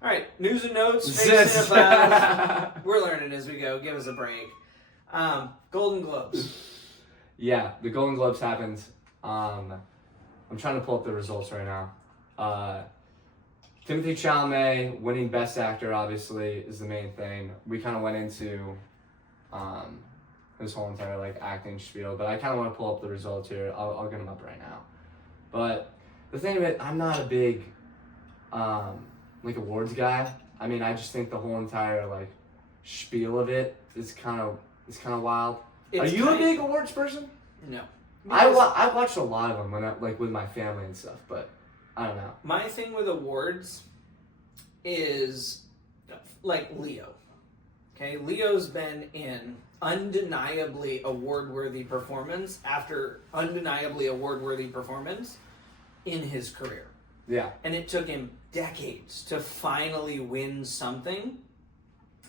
All right, news and notes. Cine-Files. We're learning as we go. Give us a break. Golden Globes. Yeah, the Golden Globes happened. I'm trying to pull up the results right now. Timothée Chalamet winning Best Actor, obviously, is the main thing. We kind of went into his whole entire acting spiel, but I kind of want to pull up the results here. I'll get them up right now. But the thing of it, I'm not a big awards guy. I mean, I just think the whole entire spiel of it is kind of wild. Are you a big awards person? No. I watched a lot of them when with my family and stuff, but I don't know. My thing with awards is Leo. Okay, Leo's been in undeniably award-worthy performance after undeniably award-worthy performance in his career. Yeah. And it took him decades to finally win something.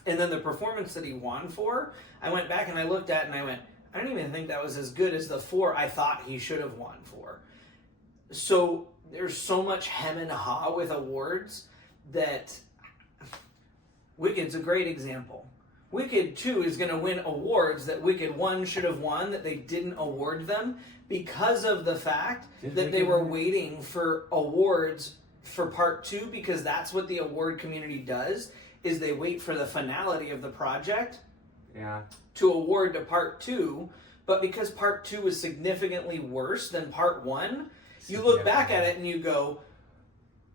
And then the performance that he won for, I went back and I looked at and I went, I don't even think that was as good as the 4 I thought he should have won for. So there's so much hem and haw with awards that Wicked's a great example. Wicked 2 is going to win awards that Wicked 1 should have won, that they didn't award them because of the fact that they were waiting for awards for part 2, because that's what the award community does, is they wait for the finality of the project to award to part 2. But because part 2 was significantly worse than part 1, you look back at it and you go,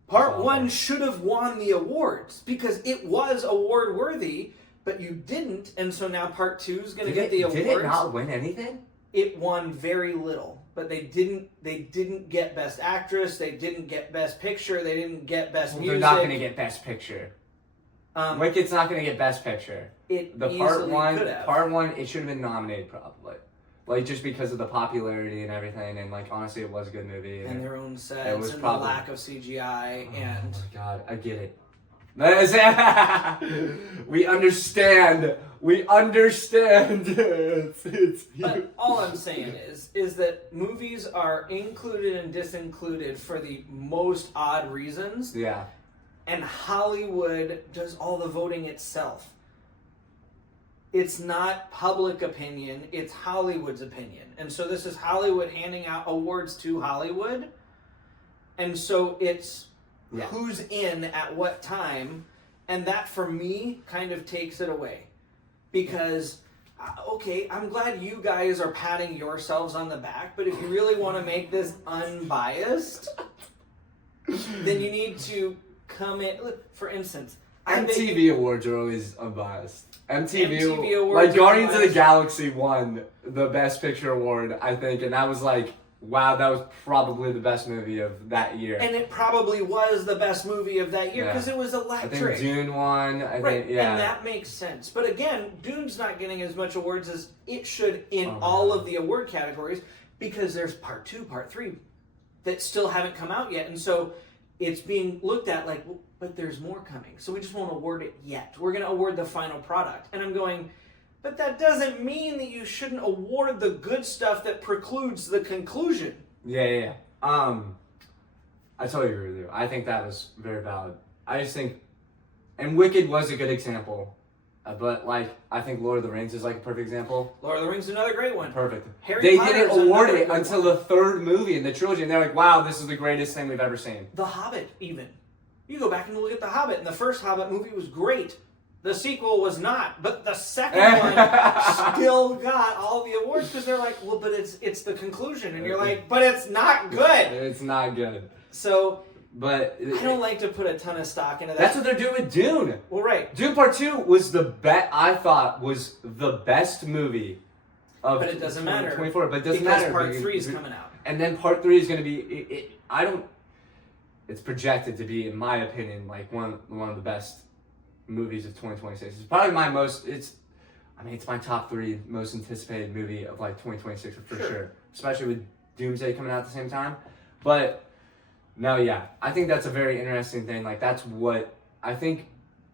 part 1 should have won the awards because it was award worthy, but you didn't, and so now part 2 is going to get the awards. Did it not win anything? It won very little, but they didn't get Best Actress, they didn't get Best Picture, they didn't get Best Music. They're not going to get Best Picture. Wicked's not going to get Best Picture. Part one, it should have been nominated probably. Just because of the popularity and everything, and honestly, it was a good movie. And their own sets, and the lack of CGI, and... Oh my god, I get it. We understand. But all I'm saying is that movies are included and disincluded for the most odd reasons. Yeah. And Hollywood does all the voting itself. It's not public opinion, it's Hollywood's opinion. And so this is Hollywood handing out awards to Hollywood. And so it's who's in at what time. And that, for me, kind of takes it away. Because, okay, I'm glad you guys are patting yourselves on the back, but if you really want to make this unbiased, then you need to come in. Look, for instance, MTV Awards are always unbiased. MTV Awards, Guardians of the Galaxy won the Best Picture award, I think, and that was wow, that was probably the best movie of that year. And it probably was the best movie of that year because it was electric. I think Dune won. I think, and that makes sense. But again, Dune's not getting as much awards as it should in all of the award categories because there's part 2, part 3 that still haven't come out yet. And so it's being looked at but there's more coming. So we just won't award it yet. We're going to award the final product. And I'm going, but that doesn't mean that you shouldn't award the good stuff that precludes the conclusion. Yeah. I totally agree with you. I think that was very valid. I just think, and Wicked was a good example, but I think Lord of the Rings is a perfect example. Lord of the Rings is another great one. Perfect. Harry Potter didn't award it until the 3rd movie in the trilogy, and they're like, wow, this is the greatest thing we've ever seen. The Hobbit, even. You go back and look at The Hobbit, and the first Hobbit movie was great. The sequel was not, but the second one still got all the awards because they're like, well, but it's the conclusion, and you're like, but it's not good. It's not good. So, but I don't like to put a ton of stock into that. That's what they're doing with Dune. Well, right. Dune Part 2 was I thought was the best movie of. But it doesn't matter. 24, but it doesn't matter because Part 3 is coming out, and then Part 3 is going to be. It's projected to be, in my opinion, one of the best movies of 2026. It's probably it's my top 3 most anticipated movie of 2026 for sure. Especially with Doomsday coming out at the same time. But no, I think that's a very interesting thing. That's what I think.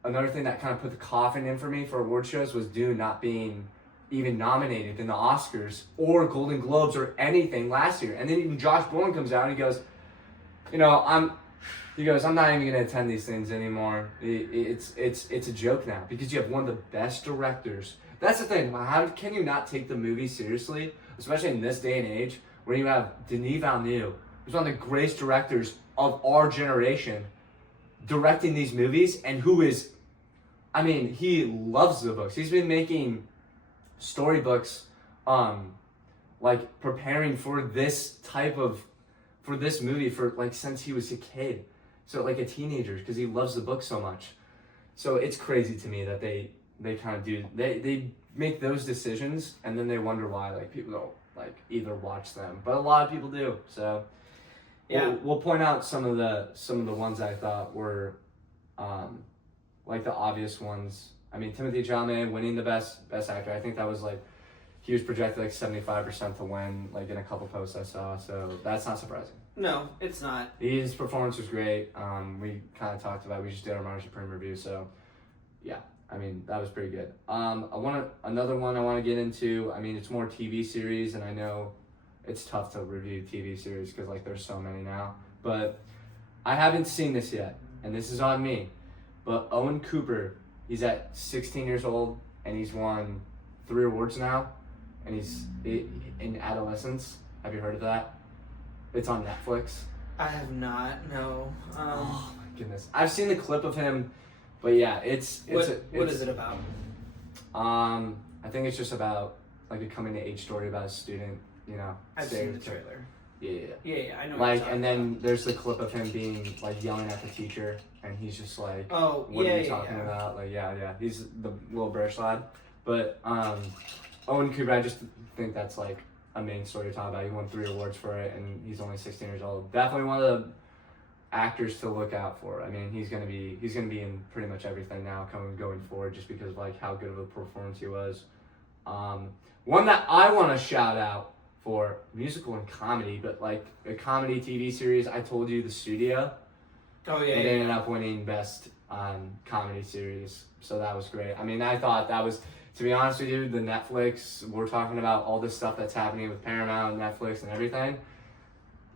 Another thing that kind of put the coffin in for me for award shows was Dune not being even nominated in the Oscars or Golden Globes or anything last year. And then even Josh Brolin comes out and he goes, He goes, I'm not even gonna attend these things anymore. It's a joke now because you have one of the best directors. That's the thing. How can you not take the movie seriously, especially in this day and age, where you have Denis Villeneuve, who's one of the greatest directors of our generation, directing these movies, and who is, I mean, he loves the books. He's been making storybooks, like preparing for this movie for like since he was a kid. So like a teenager, because he loves the book so much. So it's crazy to me that they kind of do, they make those decisions and then they wonder why like people don't like either watch them. But a lot of people do. So yeah, we'll point out some of the ones I thought were like the obvious ones. I mean, Timothée Chalamet winning the best actor. I think that was like, he was projected like 75% to win, like in a couple posts I saw. So that's not surprising. No, it's not. His performance was great. We kind of talked about it. We just did our March Supreme review. So yeah, I mean, that was pretty good. Another one I want to get into. I mean, it's more TV series, and I know it's tough to review TV series because like there's so many now. But I haven't seen this yet, and this is on me. But Owen Cooper, he's at 16 years old, and he's won 3 awards now, and he's in Adolescence. Have you heard of that? It's on Netflix. I have not. No. Oh my goodness, I've seen the clip of him, but yeah, what is it about? I think it's just about like a coming to age story about a student. You know, I've seen the trailer. Yeah. I know. Like, and then there's the clip of him being like yelling at the teacher, and he's just like, "Oh, what are you talking about?" Like, yeah. He's the little British lad, but Owen Cooper, I just think that's like a main story to talk about. He won 3 awards for it, and he's only 16 years old. Definitely one of the actors to look out for. I mean, he's gonna be in pretty much everything now going forward, just because of like how good of a performance he was. One that I want to shout out for musical and comedy, but like a comedy TV series. I told you, The Studio. Oh yeah. It ended up winning best comedy series, so that was great. I mean, I thought that was. To be honest with you, the Netflix, we're talking about all this stuff that's happening with Paramount, Netflix, and everything.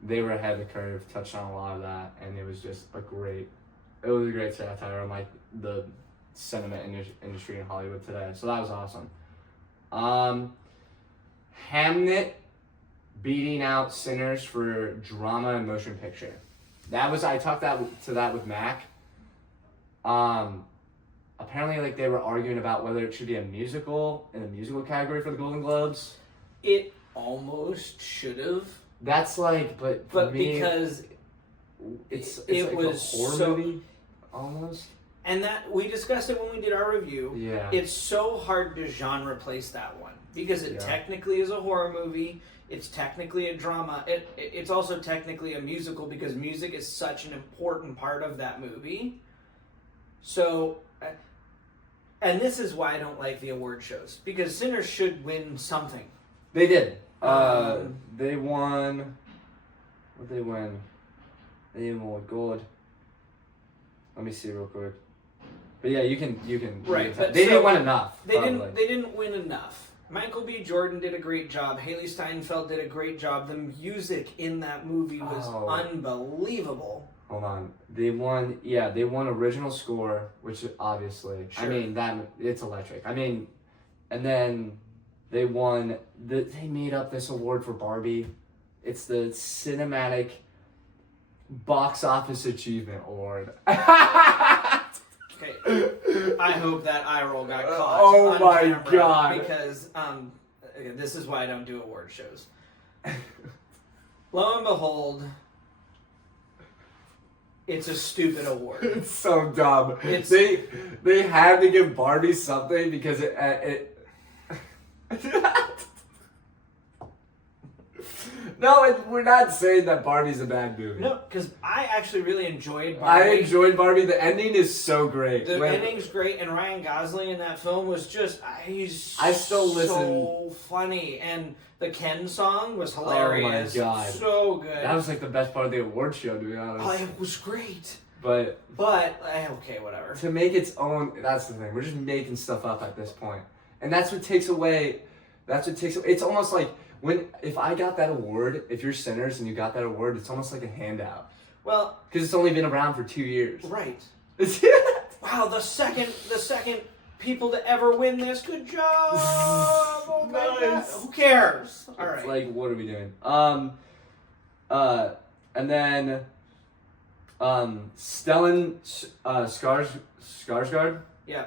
They were ahead of the curve, touched on a lot of that, and it was just a great satire on like the cinema industry in Hollywood today. So that was awesome. Hamnet beating out Sinners for drama and motion picture. I talked to that with Mac. Apparently, like they were arguing about whether it should be a musical in the musical category for the Golden Globes. It almost should have. That's like, but me, because it's it like was a horror movie, almost. And that we discussed it when we did our review. Yeah. It's so hard to genre place that one because it technically is a horror movie. It's technically a drama. It's also technically a musical because music is such an important part of that movie. So. And this is why I don't like the award shows, because Sinners should win something. They did. They won. What did they win? They won gold. Let me see real quick. But yeah, you can. Right, but they didn't win enough. They didn't win enough. Michael B. Jordan did a great job. Haley Steinfeld did a great job. The music in that movie was unbelievable. Hold on. They won original score, which obviously, sure. I mean, it's electric. I mean, and then they made up this award for Barbie. It's the Cinematic Box Office Achievement Award. Okay. I hope that eye roll got caught. Oh my God. Because this is why I don't do award shows. Lo and behold, it's a stupid award. It's so dumb. They had to give Barbie something because it No, we're not saying that Barbie's a bad movie. No, because I actually really enjoyed Barbie. I enjoyed Barbie. The ending is so great. The ending's great, and Ryan Gosling in that film was just, so funny. And the Ken song was hilarious. Oh my God. So good. That was like the best part of the award show, to be honest. Oh, it was great. But okay, whatever. To make its own, that's the thing. We're just making stuff up at this point. And that's what takes away, it's almost like, if I got that award, if you're Sinners and you got that award, it's almost like a handout. Well, because it's only been around for 2 years. right. Is it? Wow, the second people to ever win this. Good job. Oh my Nice. God. Who cares? All right. It's like, what are we doing? And then, Stellan Skarsgård. Yeah.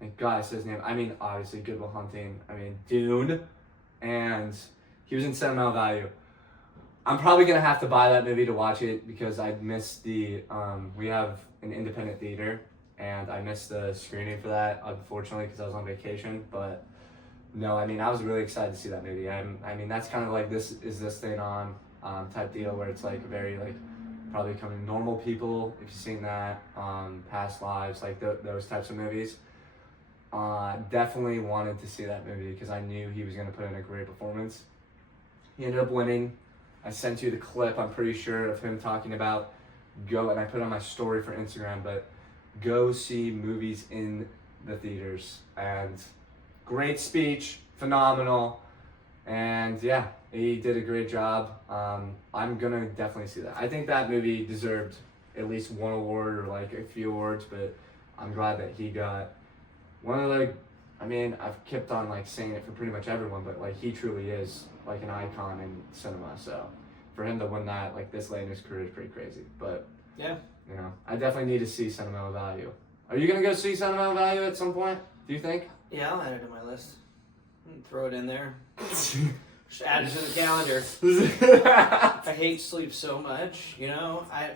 Thank God I said his name. I mean, obviously, Good Will Hunting. I mean, Dune. And he was in Sentimental Value. I'm probably going to have to buy that movie to watch it because I missed the, we have an independent theater and I missed the screening for that, unfortunately, because I was on vacation. But no, I mean, I was really excited to see that movie. I mean, that's kind of like this thing on type deal where it's like very like probably becoming normal people, if you've seen that, past lives, like those types of movies. Definitely wanted to see that movie because I knew he was going to put in a great performance. He ended up winning. I sent you the clip, I'm pretty sure, of him talking about and I put it on my story for Instagram, but go see movies in the theaters. And great speech, phenomenal, and yeah, he did a great job. I'm gonna definitely see that. I think that movie deserved at least one award or like a few awards, but I'm glad that he got one of the, I mean, I've kept on like saying it for pretty much everyone, but like he truly is like an icon in cinema. So for him to win that like this late in his career is pretty crazy. But Yeah. you know, I definitely need to see Sentimental Value. Are you gonna go see Sentimental Value at some point? Do you think? Yeah, I'll add it to my list. Throw it in there. Just add it to the calendar. I hate sleep so much, you know. I'm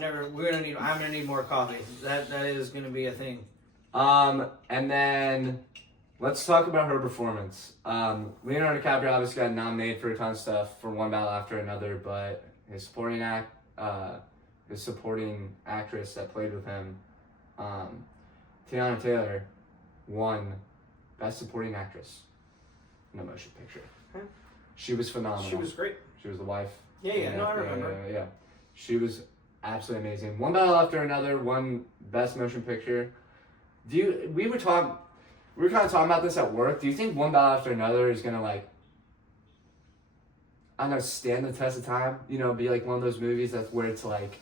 gonna need more coffee. That is gonna be a thing. And then let's talk about her performance. Leonardo DiCaprio obviously got nominated for a ton of stuff for One Battle After Another, but his supporting actress that played with him, Tiana Taylor, won Best Supporting Actress in a motion picture. Okay. She was phenomenal. She was great. She was the wife. Yeah, no, I remember. Yeah. She was absolutely amazing. One Battle After Another won Best Motion Picture. We were kind of talking about this at work. Do you think One Battle After Another is gonna like, I don't know, stand the test of time? You know, be like one of those movies that's where it's like,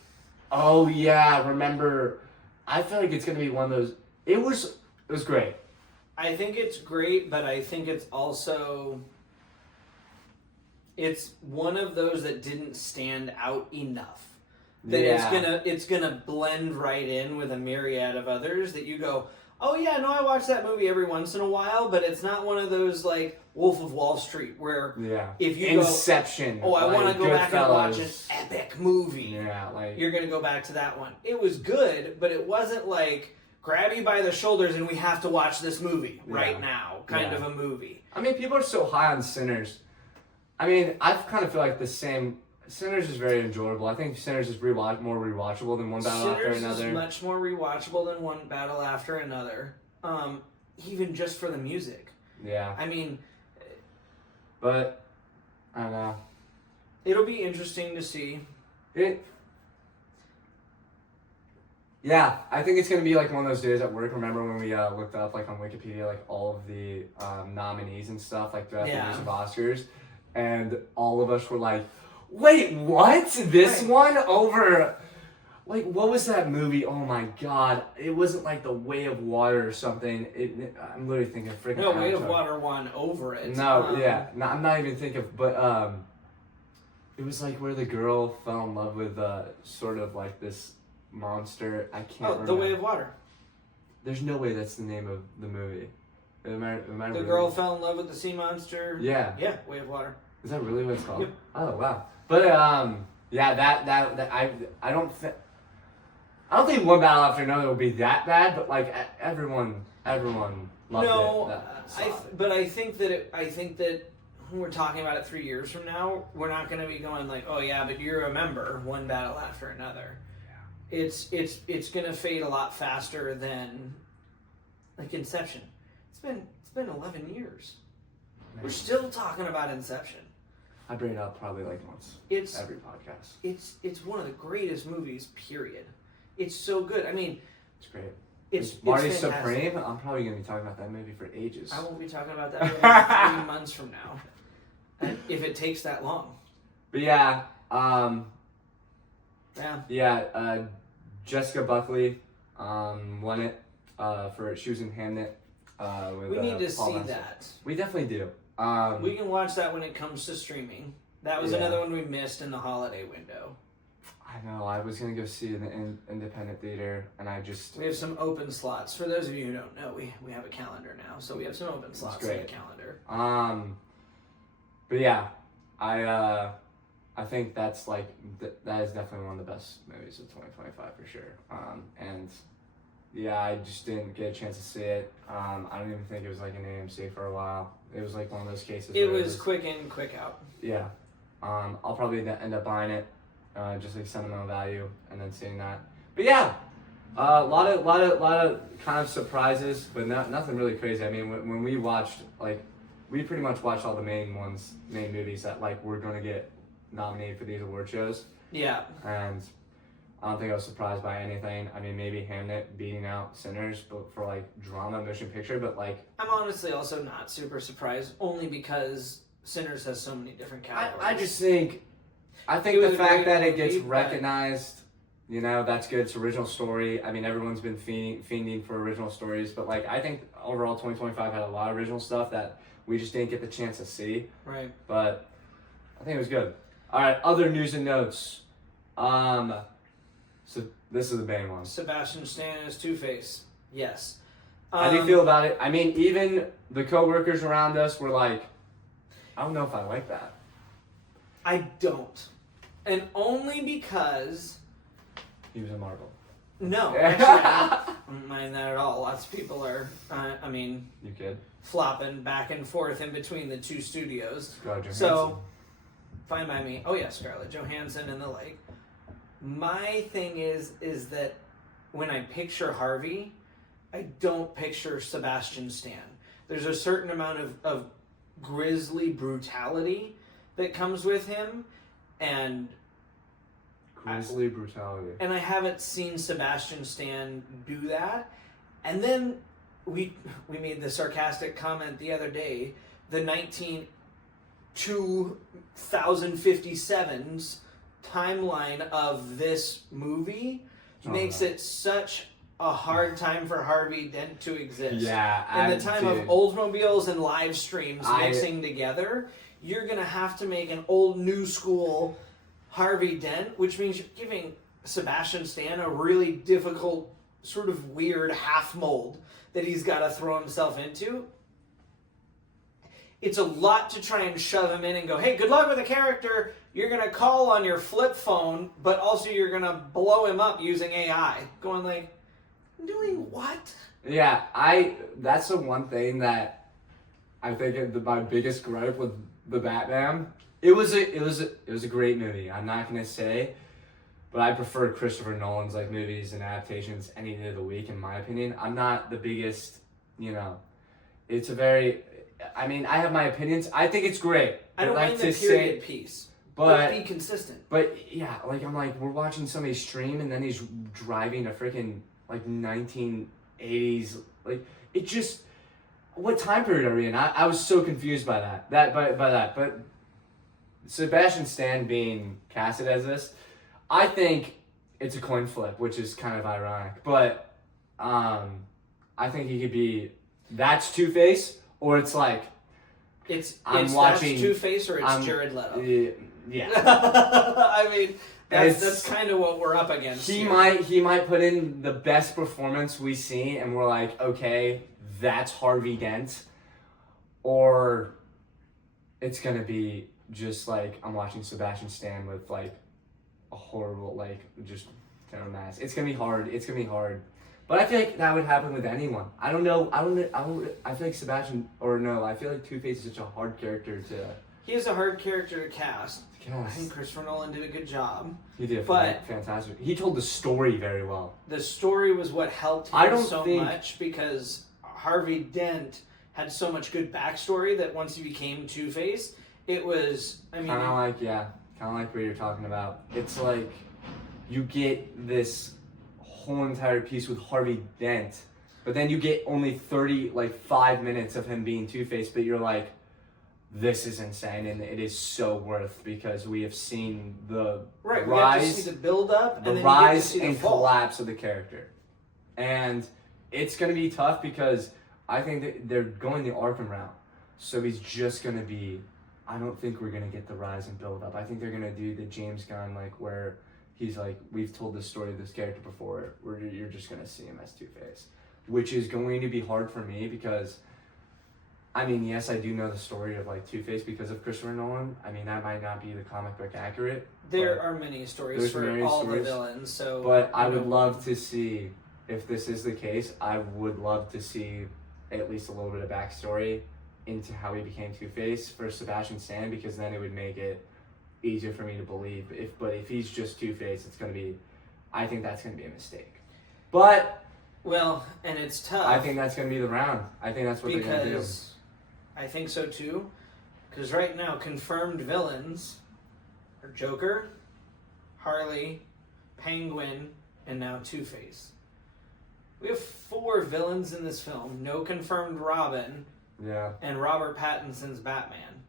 oh yeah, remember. I feel like it's gonna be one of those. It was great. I think it's great, but I think it's also, it's one of those that didn't stand out enough. That it's gonna blend right in with a myriad of others that you go, oh yeah, no, I watch that movie every once in a while, but it's not one of those like Wolf of Wall Street where if you Inception. I want to go back and watch an epic movie. Yeah, like you're gonna go back to that one. It was good, but it wasn't like grab you by the shoulders and we have to watch this movie right now kind of a movie. I mean, people are so high on Sinners. I mean, I kind of feel like the same. Sinners is very enjoyable. I think Sinners is more rewatchable than One Battle After Another. Sinners is much more rewatchable than One Battle After Another. Even just for the music. Yeah. I mean, but I don't know. It'll be interesting to see. Yeah, I think it's gonna be like one of those days at work. Remember when we looked up like on Wikipedia like all of the nominees and stuff like throughout the years of Oscars, and all of us were like, wait, what? This one over, like, what was that movie? Oh my god. It wasn't like The Way of Water or something. I'm literally thinking freaking No, Way of Water won over it. No, I'm not even thinking, but it was like where the girl fell in love with sort of like this monster. I can't remember. The Way of Water. There's no way that's the name of the movie. Am I the girl fell in love with the sea monster. Yeah. Yeah, Way of Water. Is that really what it's called? Yep. Oh wow. But that I don't think One Battle After Another will be that bad, but like everyone loved it. But I think that when we're talking about it 3 years from now, we're not going to be going like, oh yeah, but you remember One Battle After Another. Yeah. It's going to fade a lot faster than like Inception. It's been 11 years. Man. We're still talking about Inception. I bring it up probably like once every podcast. It's one of the greatest movies, period. It's so good. I mean, it's great. It's Marty Supreme. I'm probably going to be talking about that movie for ages. I won't be talking about that movie 3 months from now, if it takes that long. But yeah, Yeah. Jessica Buckley won it she was in Hamnet. We need to Paul see Mescal. that. We definitely do. We can watch that when it comes to streaming. That was another one we missed in the holiday window. I know. I was gonna go see it in the independent theater, and I just. We have some open slots. For those of you who don't know, we have a calendar now, so we have some open slots in the calendar. But yeah, I think that's like that is definitely one of the best movies of 2025 for sure. And yeah, I just didn't get a chance to see it. I don't even think it was like an AMC for a while. It was like one of those cases. It was quick in, quick out. Yeah. I'll probably end up buying it, just like sentimental value, and then seeing that. But yeah, a lot of kind of surprises, but nothing really crazy. I mean, when we watched, like, we pretty much watched all the main movies that like were gonna get nominated for these award shows. Yeah. And I don't think I was surprised by anything. I mean, maybe Hamnet beating out Sinners, but for like drama, motion picture, but like. I'm honestly also not super surprised, only because Sinners has so many different categories. I think the fact that it gets recognized, you know, that's good. It's original story. I mean, everyone's been fiending for original stories, but like, I think overall 2025 had a lot of original stuff that we just didn't get the chance to see. Right. But I think it was good. All right, other news and notes. So this is the main one. Sebastian Stan as Two-Face. Yes. How do you feel about it? I mean, even the coworkers around us were like, I don't know if I like that. I don't. And only because... He was a Marvel. No, actually, I don't mind that at all. Lots of people are, You kid? flopping back and forth in between the two studios. Scarlett Johansson. So, fine by me. Oh yeah, Scarlett Johansson and the like. My thing is that when I picture Harvey, I don't picture Sebastian Stan. There's a certain amount of grisly brutality that comes with him, and grisly brutality. And I haven't seen Sebastian Stan do that. And then we made the sarcastic comment the other day, the 2057's timeline of this movie makes it such a hard time for Harvey Dent to exist. Yeah, in the time of Oldsmobiles and live streams mixing together, you're gonna have to make an old new school Harvey Dent, which means you're giving Sebastian Stan a really difficult, sort of weird half mold that he's got to throw himself into. It's a lot to try and shove him in and go, hey, good luck with the character. You're going to call on your flip phone, but also you're going to blow him up using AI. Going like, doing what? Yeah, that's the one thing that I think my biggest gripe with the Batman. It was a great movie. I'm not gonna say, but I prefer Christopher Nolan's like movies and adaptations any day of the week. In my opinion, I'm not the biggest. You know, it's a very. I mean, I have my opinions. I think it's great. I don't like the period piece, but be consistent. But yeah, like I'm like we're watching somebody stream and then he's driving a freaking like 1980s like it just. What time period are we in? I was so confused by that. But Sebastian Stan being casted as this, I think it's a coin flip, which is kind of ironic. But I think he could be that's Two-Face, or it's like it's watching Two-Face, or it's Jared Leto. Yeah. I mean, that's kind of what we're up against. He might put in the best performance we see, and we're like, okay, that's Harvey Dent, or it's gonna be just like I'm watching Sebastian Stan with like a horrible like just terrible mask. It's gonna be hard. But I feel like that would happen with anyone. I don't know. I feel like I feel like Two-Face is such a hard character to. He is a hard character to cast. I think Christopher Nolan did a good job. He did, but fantastic. He told the story very well. The story was what helped him much because Harvey Dent had so much good backstory that once he became Two-Face, it was, kind of like what you're talking about. It's like you get this whole entire piece with Harvey Dent, but then you get only 5 minutes of him being Two-Face, but you're like, this is insane, and it is so worth, because we have seen the Right, we rise, get to see the build up, and the then rise you get to see the and fall. collapse of the character, and it's gonna be tough because I think that they're going the Arkham route, so he's just gonna be. I don't think we're gonna get the rise and build up. I think they're gonna do the James Gunn, like, where he's like, we've told this story of this character before, where you're just gonna see him as Two-Face, which is going to be hard for me because, I mean, yes, I do know the story of like Two-Face because of Christopher Nolan. I mean, that might not be the comic book accurate. There are many stories for all the villains, so. But I would love to see, if this is the case, I would love to see at least a little bit of backstory into how he became Two-Face for Sebastian Stan, because then it would make it easier for me to believe. But if he's just Two-Face, it's gonna be, I think that's gonna be a mistake. But well, and it's tough. I think that's gonna be the round. I think that's what they're gonna do. Because I think so too. Because right now, confirmed villains are Joker, Harley, Penguin, and now Two-Face. We have 4 villains in this film. No confirmed Robin. Yeah. And Robert Pattinson's Batman.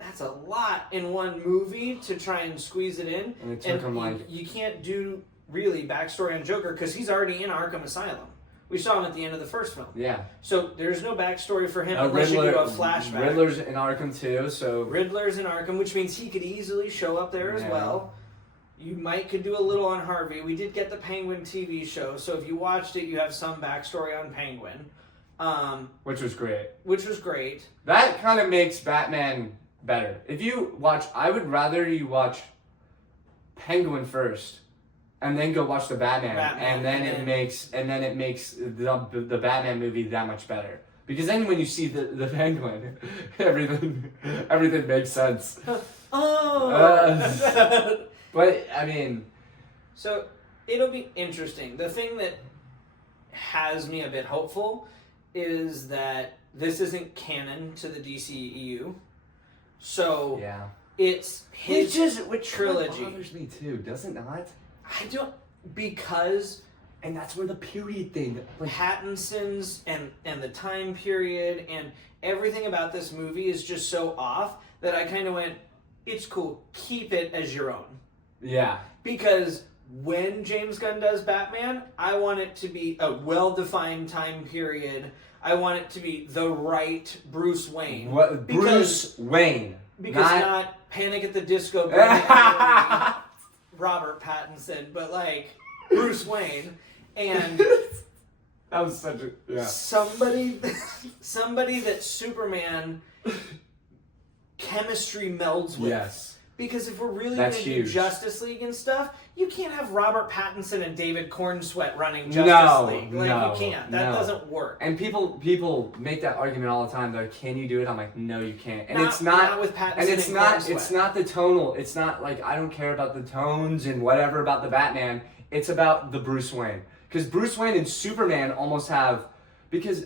That's a lot in one movie to try and squeeze it in. And it took him you can't do really backstory on Joker because he's already in Arkham Asylum. We saw him at the end of the first film. Yeah. So there's no backstory for him unless you do a flashback. Riddler's in Arkham too, so... Riddler's in Arkham, which means he could easily show up there as well. You could do a little on Harvey. We did get the Penguin TV show, so if you watched it, you have some backstory on Penguin. Which was great. Which was great. That kind of makes Batman better. If you watch, I would rather you watch Penguin first, and then go watch the Batman, and then it makes the Batman movie that much better. Because then when you see the Penguin, everything makes sense. But I mean, so it'll be interesting. The thing that has me a bit hopeful is that this isn't canon to the DCEU. So yeah, it's his trilogy. Which bothers me too, does it not? I don't, because, and that's where the period thing, like Pattinson's and the time period and everything about this movie is just so off that I kind of went, it's cool, keep it as your own. Yeah. Because when James Gunn does Batman, I want it to be a well-defined time period. I want it to be the right Bruce Wayne. What? Bruce Wayne. Because not Panic at the Disco, Robert Pattinson, but like Bruce Wayne. And that was such a... Yeah. Somebody that Superman chemistry melds with. Yes. Because if we're really going to do Justice League and stuff, you can't have Robert Pattinson and David Cornsweet running Justice League. Like, you can't. That doesn't work. And people make that argument all the time. They're like, can you do it? I'm like, no, you can't. And not with Pattinson and it's and not. Cornsweet. It's not the tonal. It's not like I don't care about the tones and whatever about the Batman. It's about the Bruce Wayne. Because Bruce Wayne and Superman almost have, because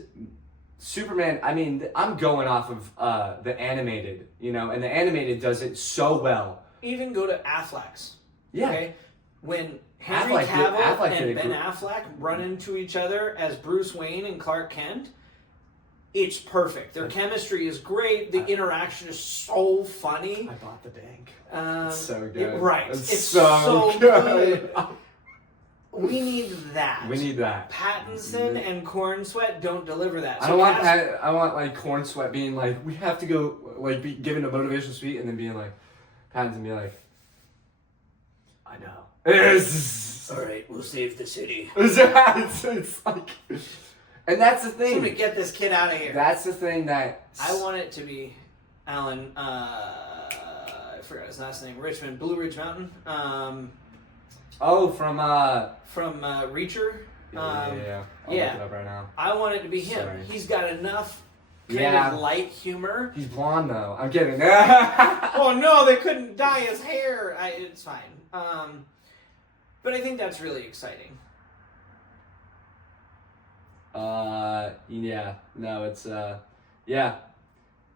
Superman, I mean, I'm going off of the animated, and the animated does it so well. Even go to Affleck's. Yeah. Okay? When Henry Cavill and Ben Affleck run into each other as Bruce Wayne and Clark Kent, it's perfect. Their chemistry is great. The interaction is so funny. I bought the bank. It's so good. It's so good. We need that. We need that. Pattinson and Cornsweet don't deliver that. So I want like Cornsweet being like, we have to go, like, be given a motivational speech, and then being like, Pattinson being like, I know. All right, we'll save the city. It's like, and that's the thing. Somebody get this kid out of here. That's the thing that I want it to be Alan. I forgot his last name. Blue Ridge Mountain. From Reacher. Yeah. I'll look it up right now. I want it to be him. Sorry. He's got enough kind of light humor. He's blonde though. I'm kidding. Oh no, they couldn't dye his hair. It's fine. But I think that's really exciting. Yeah. No, it's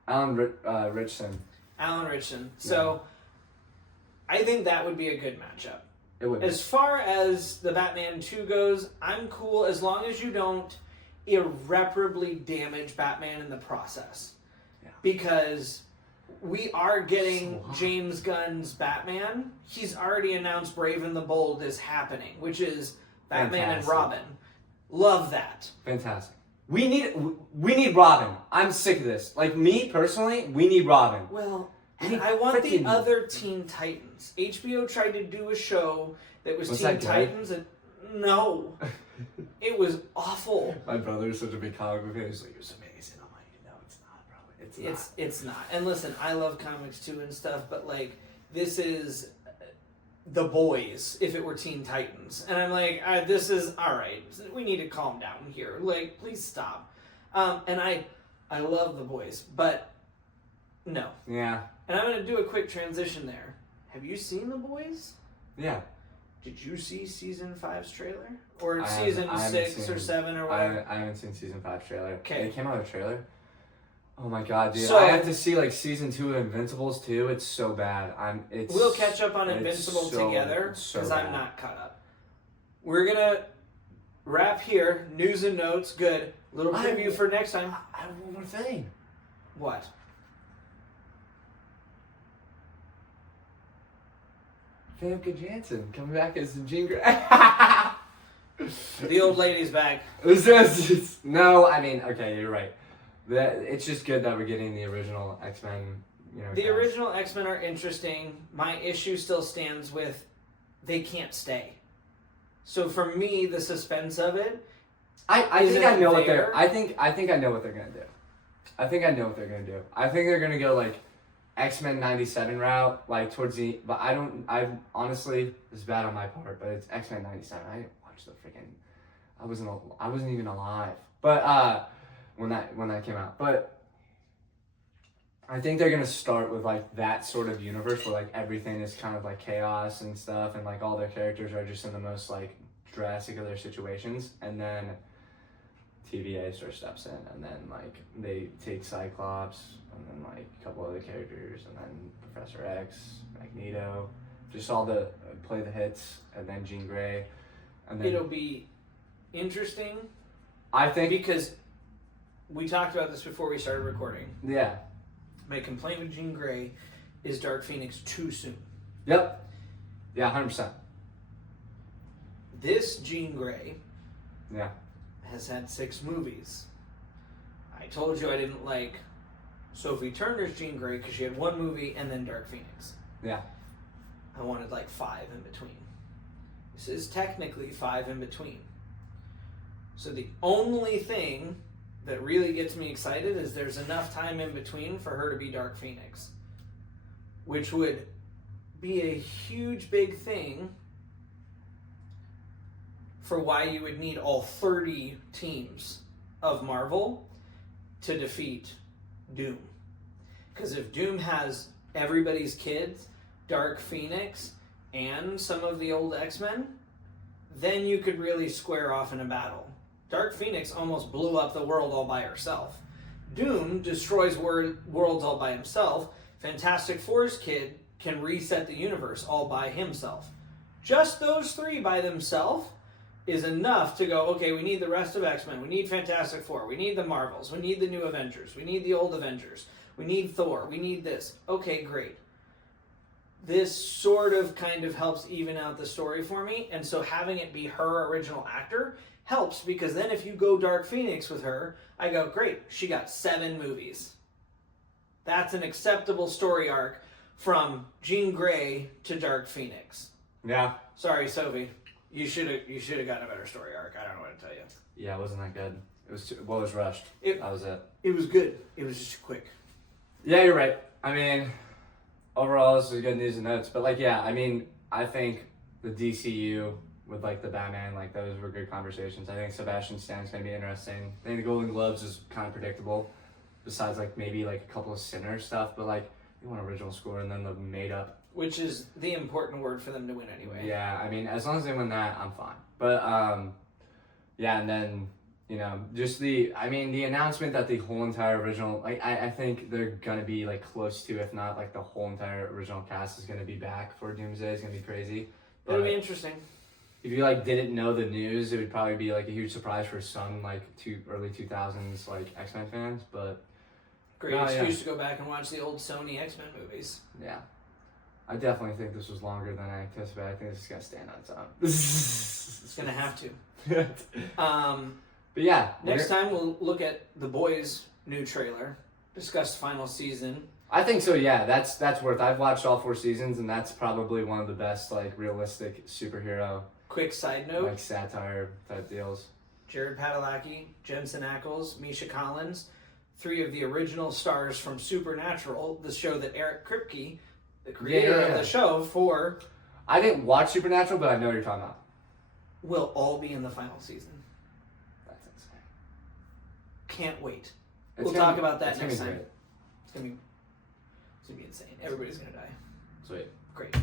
Alan Richson. Alan Richson. So I think that would be a good matchup. It would. As far as the Batman 2 goes, I'm cool as long as you don't irreparably damage Batman in the process. because we are getting So James Gunn's Batman. He's already announced Brave and the Bold is happening, which is Batman and Robin. Love that. Fantastic. We need Robin. I'm sick of this. Like, me personally, we need Robin. Well, We need I want the freaking- other Teen Titans. HBO tried to do a show that was Was Teen that good? Titans, and no, it was awful. My brother is such a big comic book fan. He's like, it was amazing. I'm like, no, it's not, bro. It's not. It's not. And listen, I love comics too and stuff, but like this is The Boys if it were Teen Titans, and I'm like, this is all right. We need to calm down here. Like, please stop. And I love The Boys, but no. Yeah. And I'm gonna do a quick transition there. Have you seen The Boys? Yeah. Did you see season 5's trailer? Or I season haven't 6 or seen- 7 or whatever? I haven't seen season 5 trailer. Okay. It came out with a trailer? Oh my god, dude. So- I have to see like season 2 of Invincibles too. It's so bad. We'll catch up on it's Invincible so- together it's so because I'm bad. not caught up. We're gonna wrap here. News and notes, good. Little preview for next time. I have one more thing. What? Famke Janssen coming back as Jean Grey. The old lady's back. No, I mean, okay, you're right. It's just good that we're getting the original X-Men. The cast. original X-Men are interesting. My issue still stands with they can't stay. So for me, the suspense of it. I Is think it I know what fair? they're. I think I know what they're gonna do. I think I know what they're gonna do. I think they're gonna go like X-Men '97 route, like towards the. But I don't. I honestly, it's bad on my part, but it's X-Men '97. I didn't watch the freaking. I wasn't even alive. But when that came out, but I think they're gonna start with like that sort of universe where like everything is kind of like chaos and stuff, and like all their characters are just in the most like drastic of their situations, and then TVA sort of steps in, and then like they take Cyclops, and then like a couple other characters, and then Professor X, Magneto, just all the play the hits, and then Jean Grey, and then It'll be interesting I think because we talked about this before we started recording. yeah, My complaint with Jean Grey is Dark Phoenix too soon. yep, yeah, 100%, This Jean Grey yeah, has had 6 movies. I told you I didn't like Sophie Turner's Jean Grey because she had 1 movie and then Dark Phoenix. yeah, I wanted like 5 in between. This is technically 5 in between. So the only thing that really gets me excited is there's enough time in between for her to be Dark Phoenix, which would be a huge big thing for why you would need all 30 teams of Marvel to defeat Doom. Because if Doom has everybody's kids, Dark Phoenix, and some of the old X-Men, then you could really square off in a battle. Dark Phoenix almost blew up the world all by herself. Doom destroys worlds all by himself. Fantastic Four's kid can reset the universe all by himself. Just those 3 by themselves is enough to go, okay, we need the rest of X-Men, we need Fantastic Four, we need the Marvels, we need the new Avengers, we need the old Avengers, we need Thor, we need this. Okay, great. This sort of kind of helps even out the story for me, and so having it be her original actor helps, because then if you go Dark Phoenix with her, I go, great, she got 7 movies. That's an acceptable story arc from Jean Grey to Dark Phoenix. yeah, Sorry, Sophie. You should have gotten a better story arc. I don't know what to tell you. yeah. It wasn't that good. It was it was rushed. It- That was it. It was good. It was just quick. Yeah, you're right. I mean, overall, this is good news and notes. But like, yeah, I mean, I think the DCU with like the Batman, like those were good conversations. I think Sebastian Stan's gonna be interesting. I think the Golden Globes is kind of predictable. Besides, like maybe like a couple of Sinner stuff, but like you want original score and then the made up. Which is the important word for them to win anyway. Yeah, I mean, as long as they win that, I'm fine. But yeah, and then just the announcement that the whole entire original, like I think they're gonna be like close to, if not like the whole entire original cast is gonna be back for Doomsday. It's gonna be crazy. It'll be But interesting. if you like didn't know the news, it would probably be like a huge surprise for some like early 2000s like X-Men fans. But Great Oh, excuse to go back and watch the old Sony X-Men movies. Yeah. I definitely think this was longer than I anticipated. I think this is going to stand on its own. It's going to have to. But yeah. Next time we'll look at The Boys' new trailer, discuss final season. I think so, yeah. That's worth. I've watched all 4 seasons, and that's probably one of the best, like, realistic superhero, Quick side note. like, satire type deals. Jared Padalecki, Jensen Ackles, Misha Collins, 3 of the original stars from Supernatural, the show that Eric Kripke, the creator of the show, for... I didn't watch Supernatural, but I know what you're talking about. Will all be in the final season. That's insane. Can't wait. We'll talk about that next time. Great. It's gonna be insane. Everybody's gonna die. Sweet. Great.